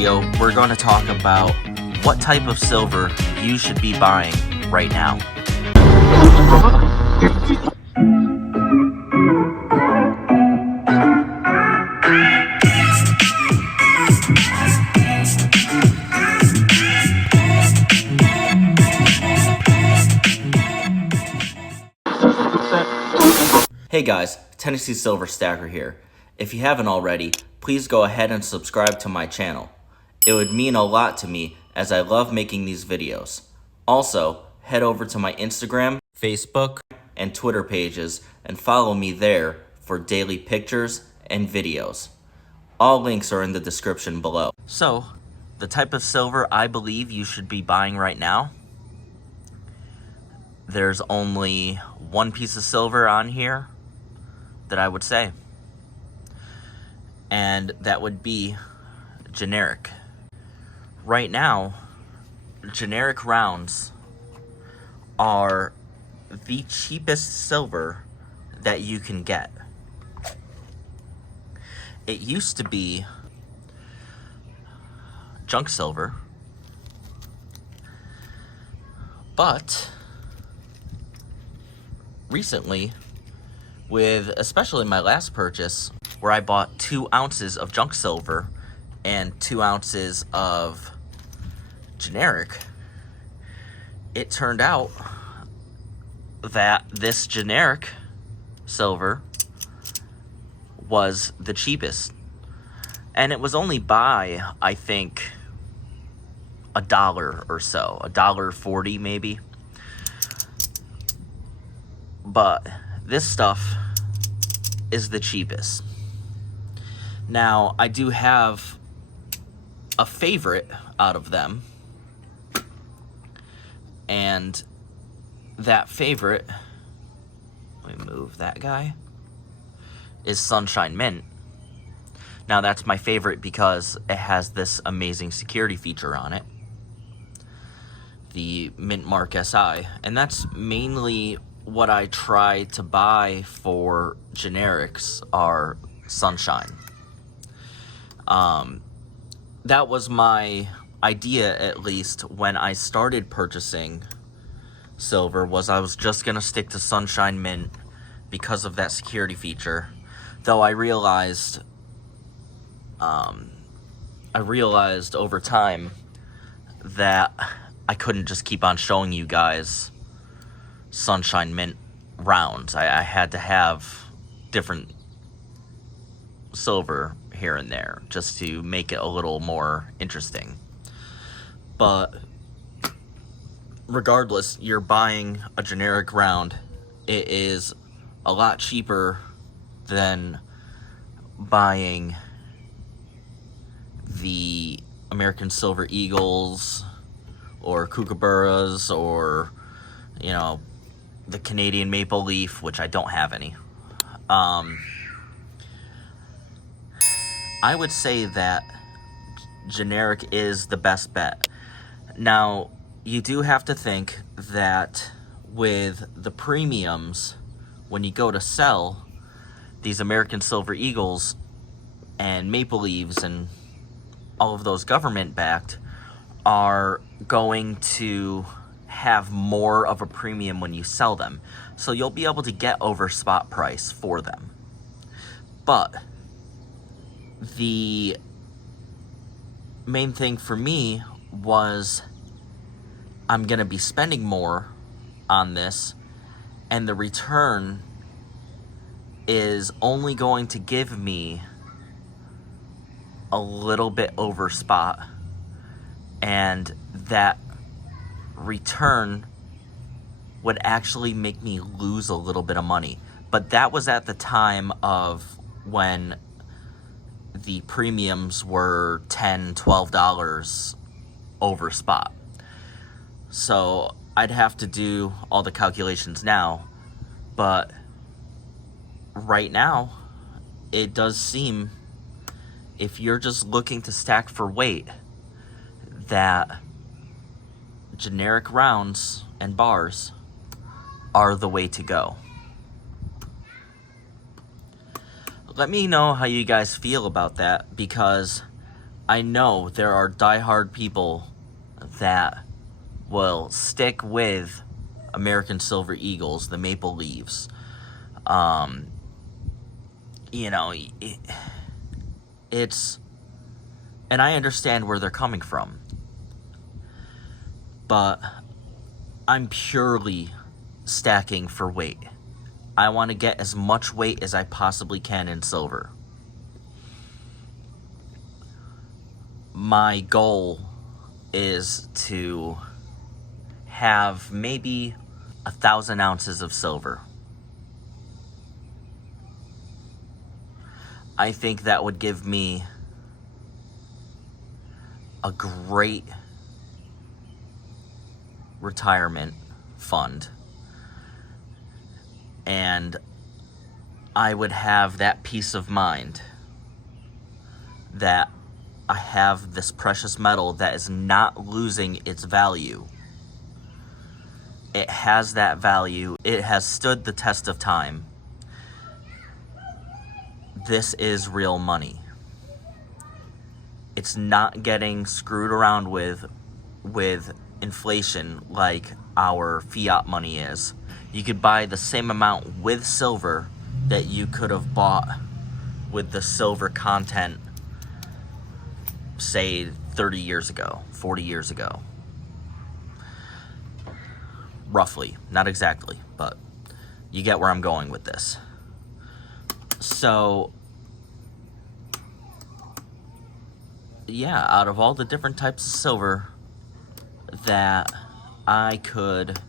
video, we're going to talk about what type of silver you should be buying right now. Hey guys, Tennessee Silver Stacker here. If you haven't already, please go ahead and subscribe to my channel. It would mean a lot to me as I love making these videos. Also, head over to my Instagram, Facebook, and Twitter pages and follow me there for daily pictures and videos. All links are in the description below. So, the type of silver I believe you should be buying right now, there's only one piece of silver on here that I would say, and that would be generic. Right now, generic rounds are the cheapest silver that you can get. It used to be junk silver, but recently, with especially my last purchase, where I bought 2 ounces of junk silver and 2 ounces of generic, it turned out that this generic silver was the cheapest. And it was only by, I think, $1 or so, $1.40 maybe. But this stuff is the cheapest. Now, I do have a favorite out of them, and that favorite, let me move that guy, is Sunshine Mint. Now, that's my favorite because it has this amazing security feature on it, the Mint Mark SI, and that's mainly what I try to buy for generics are Sunshine. That was my idea, at least, when I started purchasing silver, was I was just going to stick to Sunshine Mint because of that security feature. Though I realized over time that I couldn't just keep on showing you guys Sunshine Mint rounds. I had to have different silver here and there just to make it a little more interesting. But regardless, you're buying a generic round. It is a lot cheaper than buying the American Silver Eagles or Kookaburras or, you know, the Canadian Maple Leaf, which I don't have any. I would say that generic is the best bet. Now, you do have to think that with the premiums, when you go to sell these American Silver Eagles and Maple Leaves and all of those government-backed are going to have more of a premium when you sell them. So you'll be able to get over spot price for them. But the main thing for me was I'm going to be spending more on this, and the return is only going to give me a little bit over spot, and that return would actually make me lose a little bit of money. But that was at the time of when the premiums were $10, $12 over spot. So I'd have to do all the calculations now, but right now it does seem, if you're just looking to stack for weight, that generic rounds and bars are the way to go. Let me know how you guys feel about that, because I know there are diehard people that will stick with American Silver Eagles, the maple leaves. You know, it's, and I understand where they're coming from, but I'm purely stacking for weight. I want to get as much weight as I possibly can in silver. My goal is to have maybe 1,000 ounces of silver. I think that would give me a great retirement fund. And I would have that peace of mind that I have this precious metal that is not losing its value. It has that value. It has stood the test of time. This is real money. It's not getting screwed around with inflation like our fiat money is. You could buy the same amount with silver that you could have bought with the silver content, say 30 years ago, 40 years ago. Roughly, not exactly, but you get where I'm going with this. So, yeah, out of all the different types of silver that I could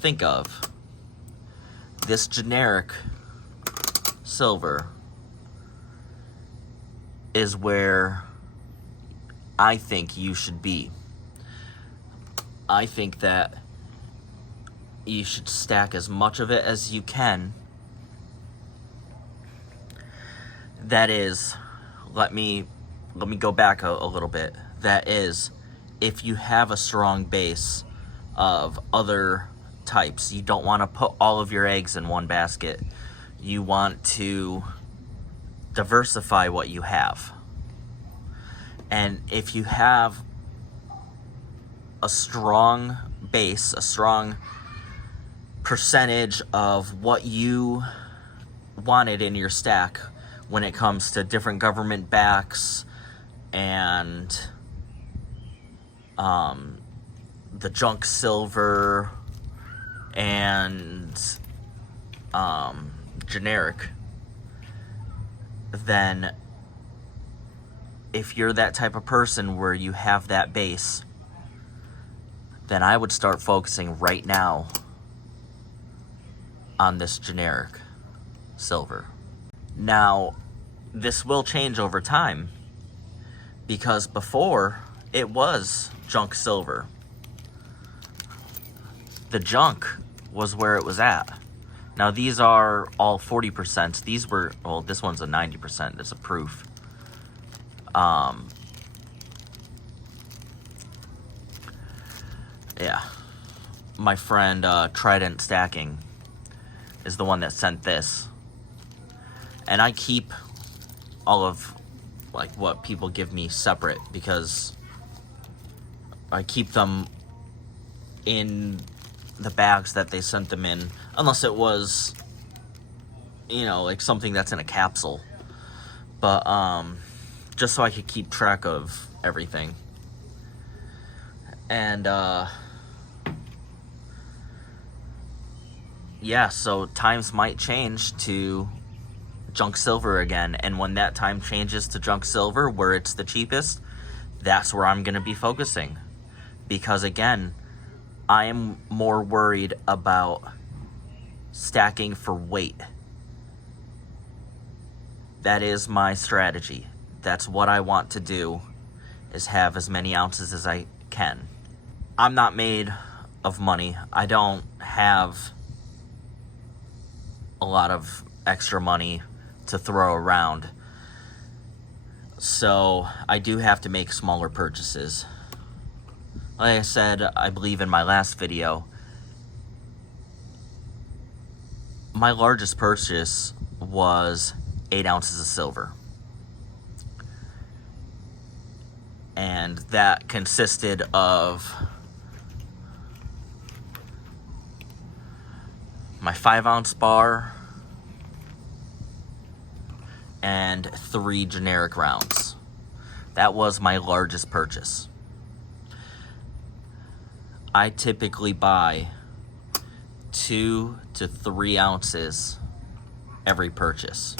think of, this generic silver is where I think you should be. I think that you should stack as much of it as you can. That is, let me go back a little bit. That is, if you have a strong base of other types, you don't want to put all of your eggs in one basket. You want to diversify what you have. And if you have a strong base, a strong percentage of what you wanted in your stack when it comes to different government backs and the junk silver and generic, then if you're that type of person where you have that base, then I would start focusing right now on this generic silver. Now, this will change over time, because before it was junk silver. The junk was where it was at. Now these are all 40%. These were, well, this one's a 90%. It's a proof. Yeah. My friend Trident Stacking is the one that sent this. And I keep all of like what people give me separate, because I keep them in the bags that they sent them in, unless it was, you know, like something that's in a capsule. But just so I could keep track of everything. And yeah, so times might change to junk silver again, and when that time changes to junk silver where it's the cheapest, that's where I'm going to be focusing. Because again, I am more worried about stacking for weight. That is my strategy. That's what I want to do, is have as many ounces as I can. I'm not made of money. I don't have a lot of extra money to throw around. So I do have to make smaller purchases. Like I said, I believe in my last video, my largest purchase was 8 ounces of silver. And that consisted of my 5-ounce bar and 3 generic rounds. That was my largest purchase. I typically buy 2 to 3 ounces every purchase.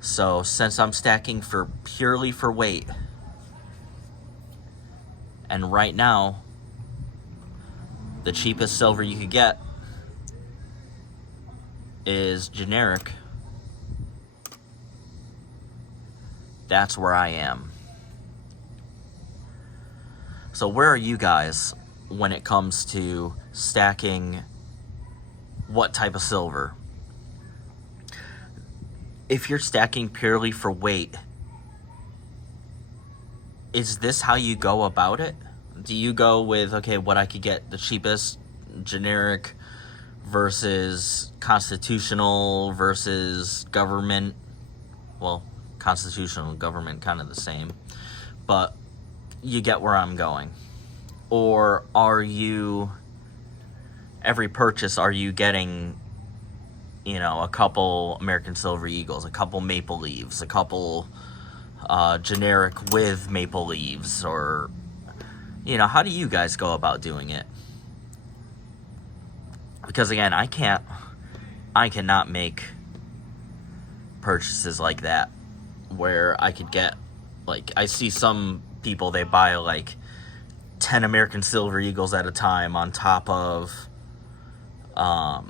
So since I'm stacking purely for weight, and right now the cheapest silver you could get is generic, that's where I am. So where are you guys when it comes to stacking what type of silver? If you're stacking purely for weight, is this how you go about it? Do you go with, okay, what I could get the cheapest, generic versus constitutional versus government? Well, constitutional and government kind of the same, but you get where I'm going. Or are you, every purchase, are you getting, you know, a couple American Silver Eagles, a couple Maple Leaves, a couple generic with Maple Leaves, or, you know, how do you guys go about doing it? Because again, I cannot make purchases like that where I could get, like, I see some people, they buy like 10 American Silver Eagles at a time on top of a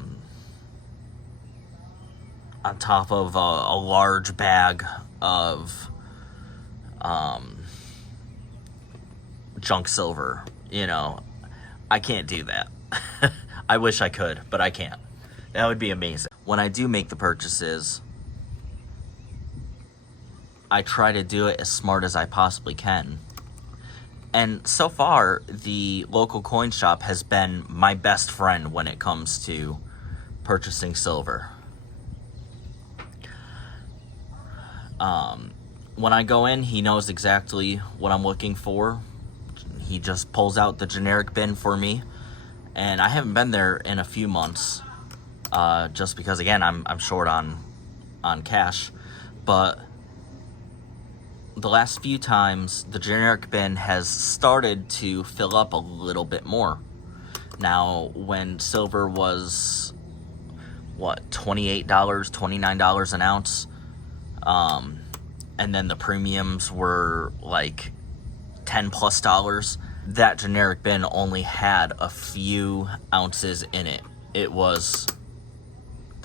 large bag of junk silver. You know, I can't do that. I wish I could, but I can't. That would be amazing. When I do make the purchases, I try to do it as smart as I possibly can. And so far, the local coin shop has been my best friend when it comes to purchasing silver. When I go in, he knows exactly what I'm looking for. He just pulls out the generic bin for me. And I haven't been there in a few months, just because, again, I'm short on cash. But the last few times, the generic bin has started to fill up a little bit more. Now, when silver was, what, $28, $29 an ounce, and then the premiums were like $10+, that generic bin only had a few ounces in it. There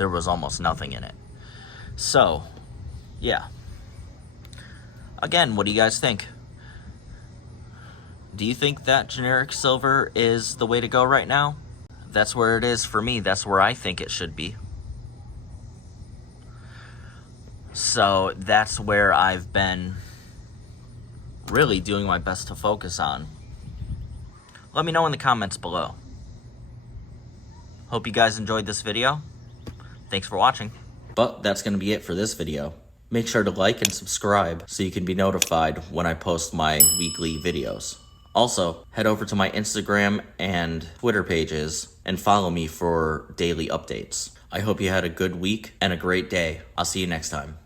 was almost nothing in it. So, yeah. Again, what do you guys think? Do you think that generic silver is the way to go right now? That's where it is for me. That's where I think it should be. So that's where I've been really doing my best to focus on. Let me know in the comments below. Hope you guys enjoyed this video. Thanks for watching. But that's going to be it for this video. Make sure to like and subscribe so you can be notified when I post my weekly videos. Also, head over to my Instagram and Twitter pages and follow me for daily updates. I hope you had a good week and a great day. I'll see you next time.